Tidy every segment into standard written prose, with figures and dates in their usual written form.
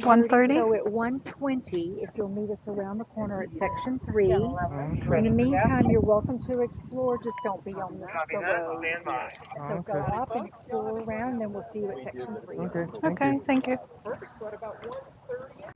1:30. So at 1:20, if you'll meet us around the corner at section 3. Okay. In the meantime, you're welcome to explore. Just don't be on the road. So go up and explore around, and then we'll see you at section 3. Okay. Okay. Thank you. Perfect. So at about 1:30.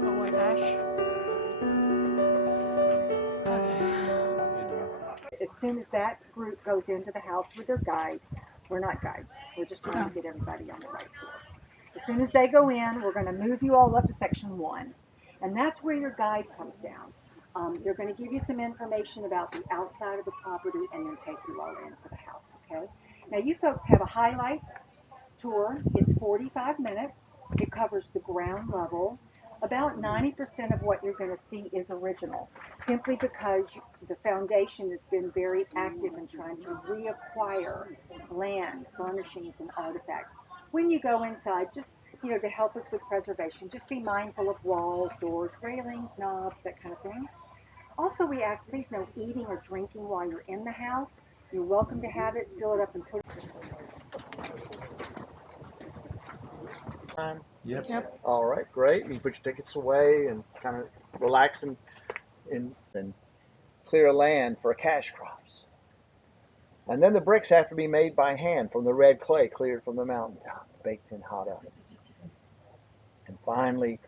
Oh my gosh. As soon as that group goes into the house with their guide, we're not guides. We're just trying to get everybody on the right tour. As soon as they go in, we're going to move you all up to section 1. And that's where your guide comes down. They're going to give you some information about the outside of the property and then take you all into the house, okay? Now you folks have a highlights tour. It's 45 minutes. It covers the ground level. About 90% of what you're going to see is original, simply because the foundation has been very active in trying to reacquire land, furnishings, and artifacts. When you go inside, just, to help us with preservation, just be mindful of walls, doors, railings, knobs, that kind of thing. Also, we ask, please no eating or drinking while you're in the house. You're welcome to have it, seal it up, and put it. Yep. All right, great. You can put your tickets away and kind of relax and clear land for cash crops. And then the bricks have to be made by hand from the red clay cleared from the mountaintop, baked in hot ovens. And finally,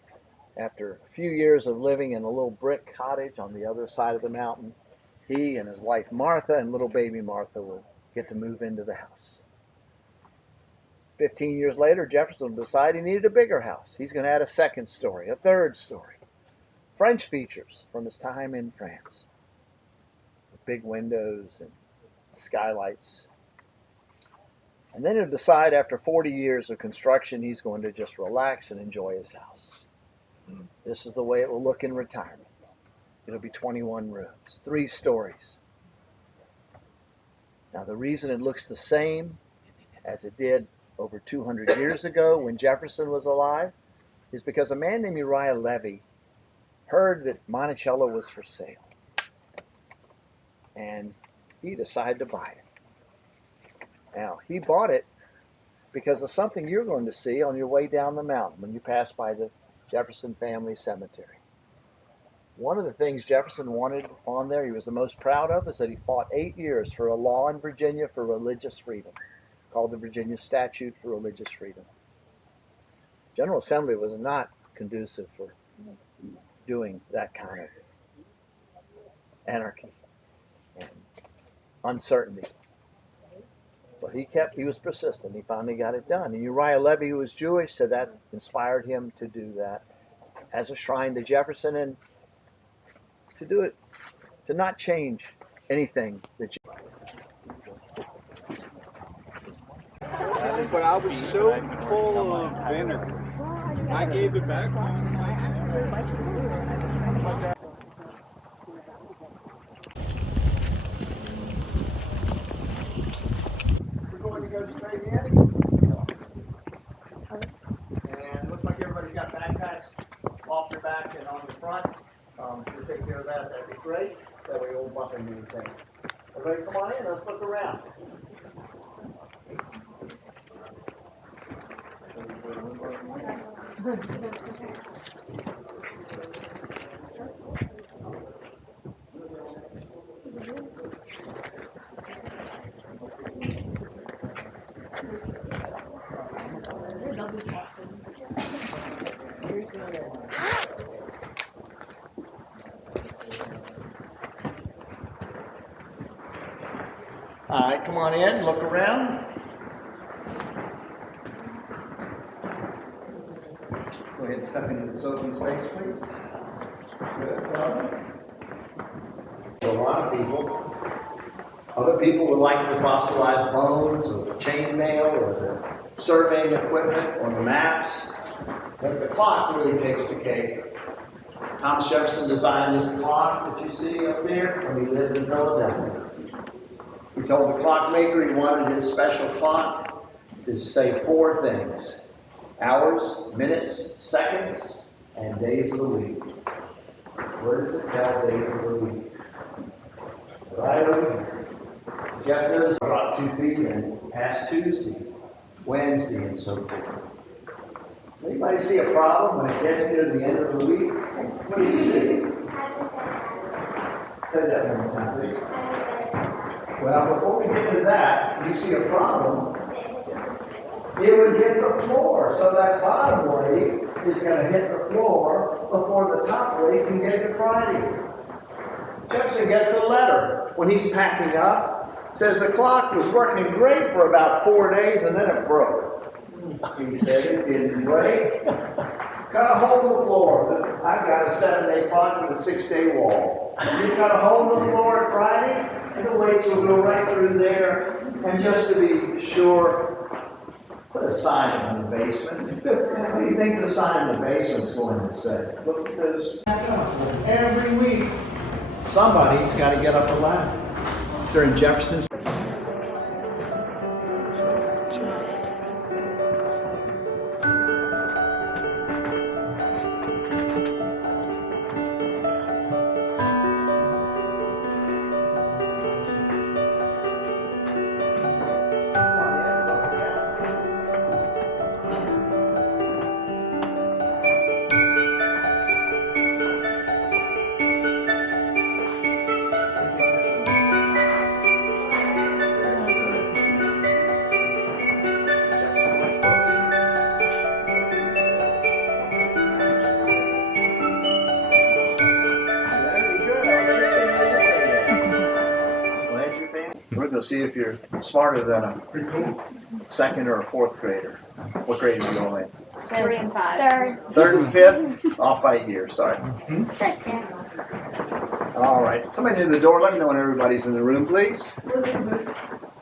after a few years of living in a little brick cottage on the other side of the mountain, he and his wife Martha and little baby Martha will get to move into the house. 15 years later, Jefferson decided he needed a bigger house. He's going to add a second story, a third story. French features from his time in France, with big windows and skylights. And then he'll decide after 40 years of construction, he's going to just relax and enjoy his house. This is the way it will look in retirement. It'll be 21 rooms, 3 stories. Now, the reason it looks the same as it did over 200 years ago when Jefferson was alive is because a man named Uriah Levy heard that Monticello was for sale. And he decided to buy it. Now, he bought it because of something you're going to see on your way down the mountain when you pass by the Jefferson Family Cemetery. One of the things Jefferson wanted on there, he was the most proud of, is that he fought 8 years for a law in Virginia for religious freedom, called the Virginia Statute for Religious Freedom. General Assembly was not conducive for doing that kind of anarchy and uncertainty. But he was persistent. He finally got it done. And Uriah Levy, who was Jewish, said that inspired him to do that as a shrine to Jefferson and to do it, to not change anything that But I was so full of vinegar. I gave it back. We're going to go straight in. And it looks like everybody's got backpacks off their back and on the front. If you take care of that, that'd be great. That way you won't bump into anything. Everybody come on in, let's look around. All right, come on in, look around. Go ahead and step into this open space, please. Good. A lot of people, other people would like the fossilized bones or the chainmail or the surveying equipment or the maps, but the clock really takes the cake. Thomas Jefferson designed this clock that you see up there when he lived in Philadelphia. He told the clockmaker he wanted his special clock to say 4 things: hours, minutes, seconds, and days of the week. Where does it tell days of the week? Right over here. Jeff knows about 2 feet and past Tuesday, Wednesday, and so forth. Does anybody see a problem when it gets near the end of the week? What do you see? Say that one more time, please. Well, before we get to that, you see a problem. It would hit the floor, so that bottom blade is going to hit the floor before the top blade can get to Friday. Jefferson gets a letter when he's packing up. Says the clock was working great for about 4 days and then it broke. He said it didn't break. Got a hole in the floor. I've got a 7-day clock with a 6-day wall. You've got a hole in the floor at Friday, and the weights will go right through there. And just to be sure, put a sign in the basement. What do you think the sign in the basement's going to say? Look at this. Every week, somebody's got to get up a ladder. During Jefferson's see if you're smarter than a 2nd or a 4th grader. What grade are you all in? 3 and 5. 3rd and 5th? Off by a year, sorry. All right. Somebody near the door, let me know when everybody's in the room, please.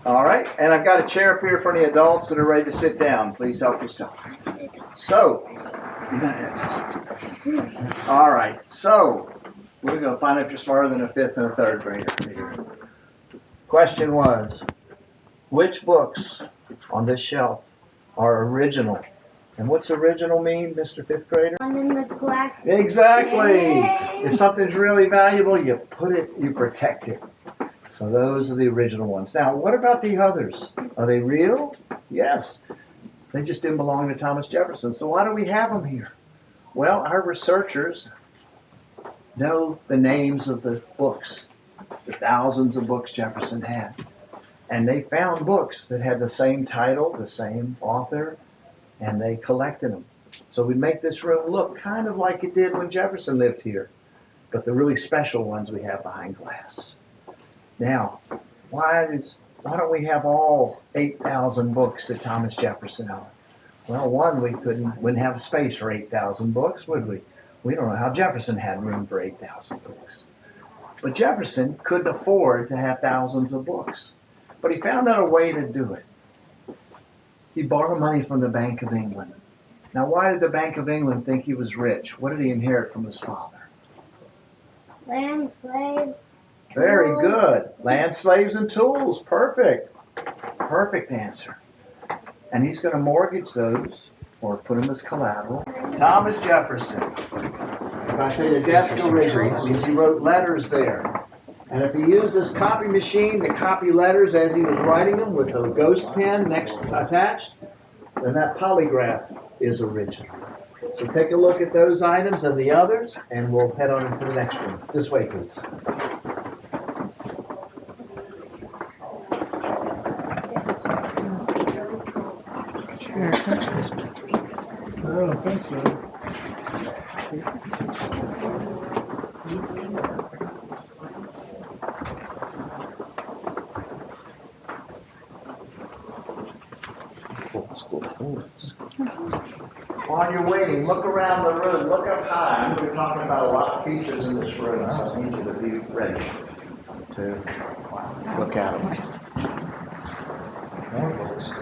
All right. And I've got a chair up here for any adults that are ready to sit down. Please help yourself. So, you're not an adult. All right. So, we're going to find out if you're smarter than a 5th and a 3rd grader. Question was, which books on this shelf are original? And what's original mean, Mr. 5th grader? In the glass. Exactly. Yay. If something's really valuable, you put it, you protect it. So those are the original ones. Now, what about the others? Are they real? Yes. They just didn't belong to Thomas Jefferson. So why do we have them here? Well, our researchers know the names of the books, the thousands of books Jefferson had. And they found books that had the same title, the same author, and they collected them. So we make this room look kind of like it did when Jefferson lived here, but the really special ones we have behind glass. Now, why don't we have all 8,000 books that Thomas Jefferson owned? Well, one, we wouldn't have space for 8,000 books, would we? We don't know how Jefferson had room for 8,000 books. But Jefferson couldn't afford to have thousands of books. But he found out a way to do it. He borrowed money from the Bank of England. Now, why did the Bank of England think he was rich? What did he inherit from his father? Land, slaves. Very tools. good. Land, slaves, and tools. Perfect. Perfect answer. And he's going to mortgage those or put them as collateral. Thomas Jefferson. If I say the desk original, that means he wrote letters there. And if he used this copy machine to copy letters as he was writing them with a ghost pen attached, then that polygraph is original. So take a look at those items and the others, and we'll head on into the next room. This way, please. I don't think so. While you're waiting, look around the room, look up high. We're talking about a lot of features in this room, so I need you to be ready to look at them. More books.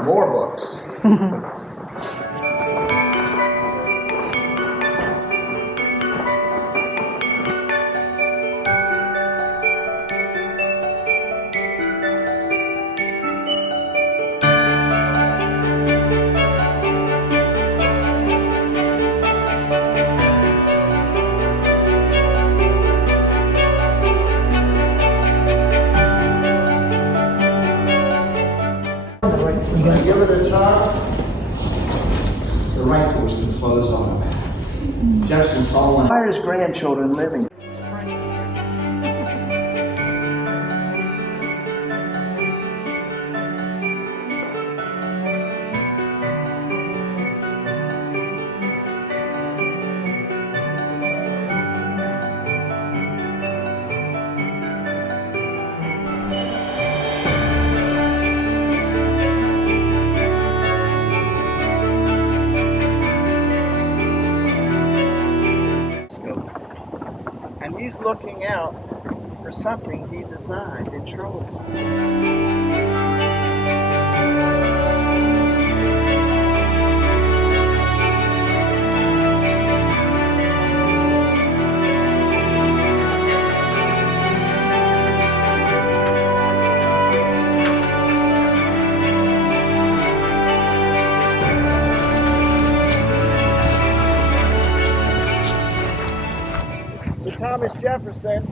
More books. Give it a tug. The right door's been closed on him. Jefferson saw one. Why are his grandchildren living? And he's looking out for something he designed in Charlottesville. Thomas Jefferson,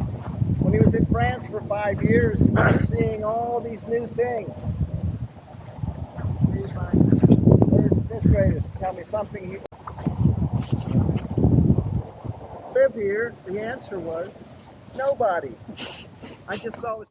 when he was in France for 5 years, he was seeing all these new things. Here's my fifth graders tell me something he lived here. The answer was nobody. I just saw his